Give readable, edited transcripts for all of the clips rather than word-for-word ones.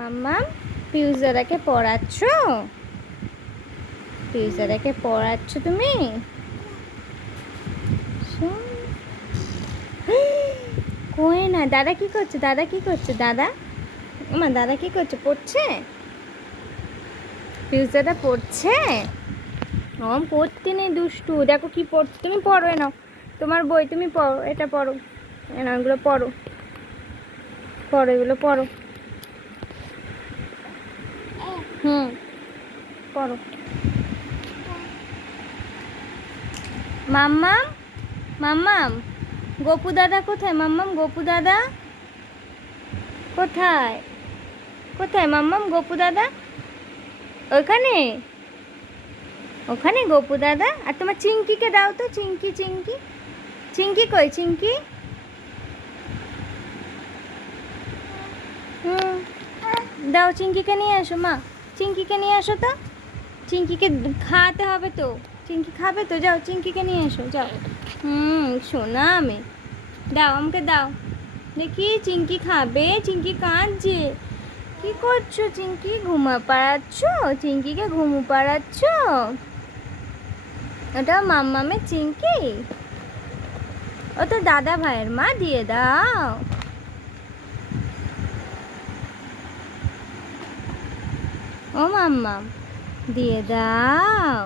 মাম্মা পিউষ দাদাকে পড়াচ্ছ? পিউষ দাদাকে পড়াচ্ছ তুমি? কই না, দাদা কি করছে? দাদা কি করছে? দাদা আমার দাদা কি করছে? পড়ছে? পিউষ দাদা পড়ছে? পড়তে নেই, দুষ্টু। দেখো কি পড়ছে। তুমি পড়ো, নাও তোমার বই, তুমি পড়ো, এটা পড়ো, না এগুলো পড়ো, পড়ো এগুলো পড়ো। পড়ো। মাম্মাম, মাম্মাম গোপু দাদা কোথায়? মাম্মাম গোপু দাদা কোথায়? কোথায় মাম্মাম গোপু দাদা? ওখানে, ওখানে গোপু দাদা। আর তোমার চিঙ্কিকে দাও তো, চিঙ্কি, চিঙ্কি, চিঙ্কি কই? চিঙ্কি দাও, চিঙ্কিকে নিয়ে আসো মা, চিঙ্কিকে নিয়ে আসো তো। চিঙ্কিকে খাওয়াতে হবে তো, চিঙ্কি খাবে তো, যাও চিঙ্কিকে নিয়ে এসো, যাও। শোনা আমি, দাও আমাকে দাও দেখি, চিঙ্কি খাবে। চিঙ্কি কাঁদছে। কি করছো চিঙ্কি? ঘুমা পাড়াচ্ছ? চিঙ্কিকে ঘুমু পাড়াচ্ছ? ওটা মাম্মামের চিঙ্কি, ও তো দাদা ভাইয়ের মা, দিয়ে দাও। ও মাম্মাম দিয়ে দাও।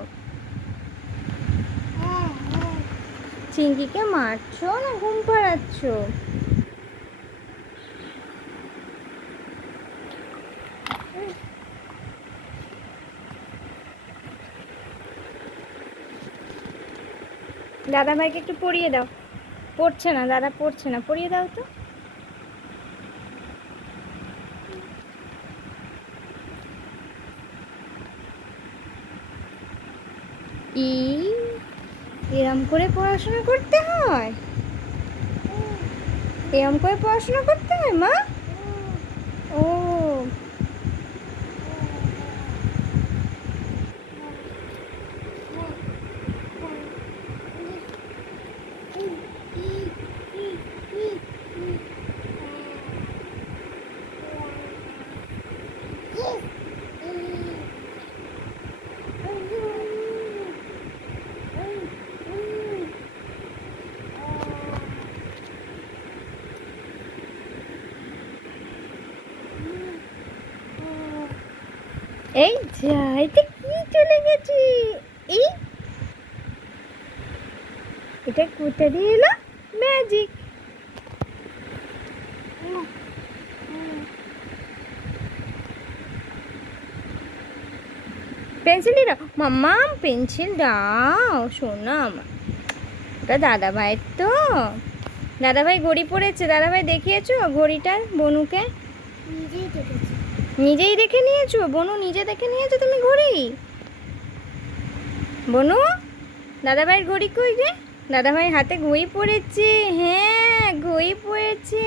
চিঙ্কিকে মারছো না ঘুম পাড়াচ্ছ? দাদা ভাইকে একটু পড়িয়ে দাও। পড়ছে না দাদা, পড়ছে না, পড়িয়ে দাও তো। এরম করে পড়াশোনা করতে হয়? এরম করে পড়াশোনা করতে হয় মা? ও এই যা, এটা কি চলে গেছে? এই এটা কোথা দিয়ে এলো? ম্যাজিক। পেন্সিল দিয়ে দাও মাম্মা, পেন্সিল দাও সোনা আমার। ওটা দাদা ভাইয়ের তো। দাদা ভাই ঘড়ি পড়েছে, দাদা ভাই দেখিয়েছো ঘড়িটা বনুকে? নিজেই দেখে নিয়েছো? বনু নিজে দেখে নিয়েছো তুমি ঘড়ি? বনু দাদা ভাইয়ের ঘড়ি কই রে? দাদা ভাই হাতে ঘড়ি পড়েছে। হ্যাঁ ঘড়ি পড়েছে।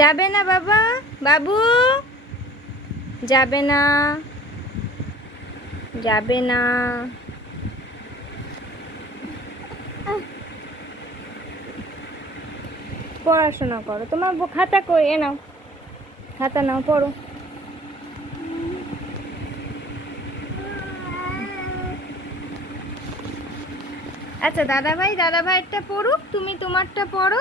যাবে না বাবা, বাবু যাবে না, যাবে না। পড়াশোনা করো, তোমার খাতা কই? এ নাও খাতা, নাও পড়ো। আচ্ছা দাদা ভাইয়েরটা পড়ুক, তুমি তোমারটা পড়ো।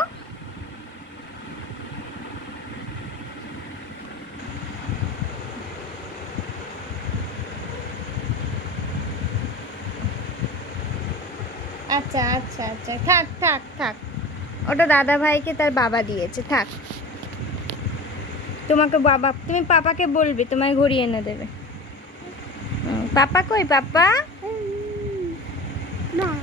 আচ্ছা আচ্ছা আচ্ছা, থাক থাক থাক, ওটা দাদা ভাইকে তার বাবা দিয়েছে, থাক। তোমাকে বাবা, তুমি পাপাকে বলবে তোমায় ঘড়ি এনে দেবে। পাপা কই? পাপা